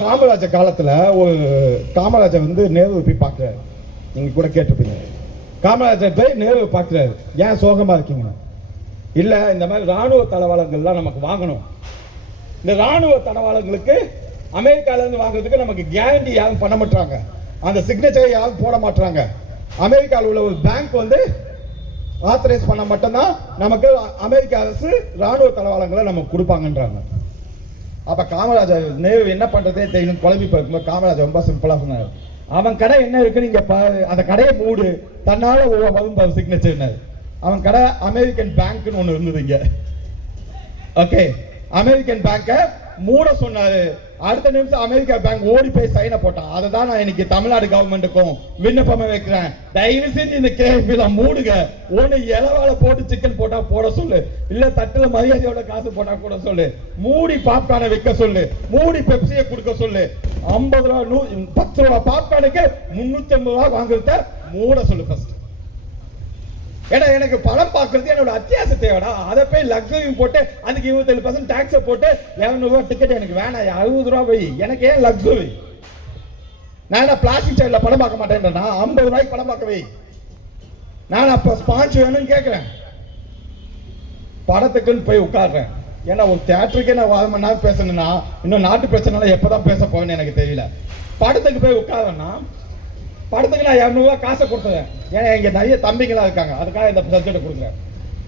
காமராஜர் காலத்தில் ஒரு காமராஜர் வந்து நேரு போய் பார்க்குறாரு. நீங்கள் கூட கேட்டிருப்பீங்க. காமராஜர் போய் நேரு பார்க்குறாரு. ஏன் சோகமாக இருக்கீங்க? இல்லை, இந்த மாதிரி இராணுவ தளவாளங்கள்லாம் நமக்கு வாங்கணும். இந்த இராணுவ தளவாளங்களுக்கு அமெரிக்காவிலேருந்து வாங்குறதுக்கு நமக்கு கேரண்டி யாரும் பண்ண மாட்டாங்க, அந்த சிக்னேச்சரை யாரும் போட மாட்டாங்க. அமெரிக்காவில் உள்ள ஒரு பேங்க் வந்து ஆத்தரைஸ் பண்ண மட்டும்தான் நமக்கு அமெரிக்க அரசு இராணுவ தளவாளங்களை நமக்கு கொடுப்பாங்கன்றாங்க. அப்ப காமராஜர் நேரு என்ன பண்றதே தெரியும் குழம்பி பார்க்கும்போது காமராஜர் ரொம்ப சிம்பிளா சொன்னார், அவன் கடை என்ன இருக்கு நீங்க பாரு, அந்த கடையை மூடு, தன்னால வரும் சிக்னேச்சர். அவன் கடை அமெரிக்கன் பேங்க்னு ஒண்ணு இருந்ததுங்க. ஓகே, அமெரிக்கன் பேங்க மூட சொன்னாரு. அடுத்த நிமிஷம் அமெரிக்கா பேங்க் ஓடி போய் சைனை போட்டான். அதை தான் நான் இன்னைக்கு தமிழ்நாடு கவர்மெண்ட்டுக்கும் விண்ணப்பமா வைக்கிறேன். தயவு செஞ்சு இந்த கேஎஃபி மூடுங்க. ஒண்ணு இலவால போட்டு சிக்கன் போட்டா போட சொல்லு, இல்ல தட்டுல மரியாதையோட காசு போட்டா கூட சொல்லு, மூடி பாப்கார்னை விற்க சொல்லு, மூடி பெப்சியை கொடுக்க சொல்லு. 50 ரூபா 10 ரூபா பாப்கார்னுக்கு 350 ரூபா வாங்குறத மூட சொல்லு ஃபர்ஸ்ட். ஏன்னா எனக்கு படம் பார்க்கறது என்னோட அத்தியாவசிய தேவைடா. அதை போய் லக்ஸரி போட்டு அதுக்கு 27% டாக்ஸை போட்டு 200 ரூபா டிக்கெட் எனக்கு வேணாம், 60 ரூபா போய் எனக்கு ஏன் லக்ஸரி? நான் என்ன பிளாஸ்டிக் சைடில் படம் பார்க்க மாட்டேன்றா, 50 ரூபாய்க்கு படம் பார்க்கவே. நான் அப்போ ஸ்பான்ஸ் வேணும்னு கேட்குறேன், படத்துக்குன்னு போய் உட்காடுறேன். ஏன்னா ஒரு தியேட்டருக்கே நான் 1 மணி நேரம் பேசணும்னா இன்னும் நாட்டு பிரச்சனை எப்போதான் பேச போவேன்னு எனக்கு தெரியல. படத்துக்கு போய் உட்காரன்னா படத்துக்கு நான் 200 ரூபா காசை கொடுத்துறேன். ஏன்னா இங்கே நிறைய தம்பிங்களா இருக்காங்க, அதுக்காக இந்த சப்ஜெக்டை கொடுக்குறேன்.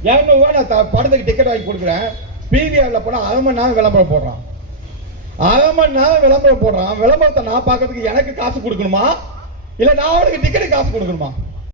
200 ரூபா நான் படத்துக்கு டிக்கெட் வாங்கி கொடுக்குறேன். பிவிஆரில் போனால் 1/2 மணி நேரம் விளம்பரம் போடுறான். 1/2 மணி நேரம் விளம்பரம் போடுறான். விளம்பரத்தை நான் பார்க்கறதுக்கு எனக்கு காசு கொடுக்கணுமா, இல்லை நான் அவனுக்கு டிக்கெட்டு காசு கொடுக்கணுமா?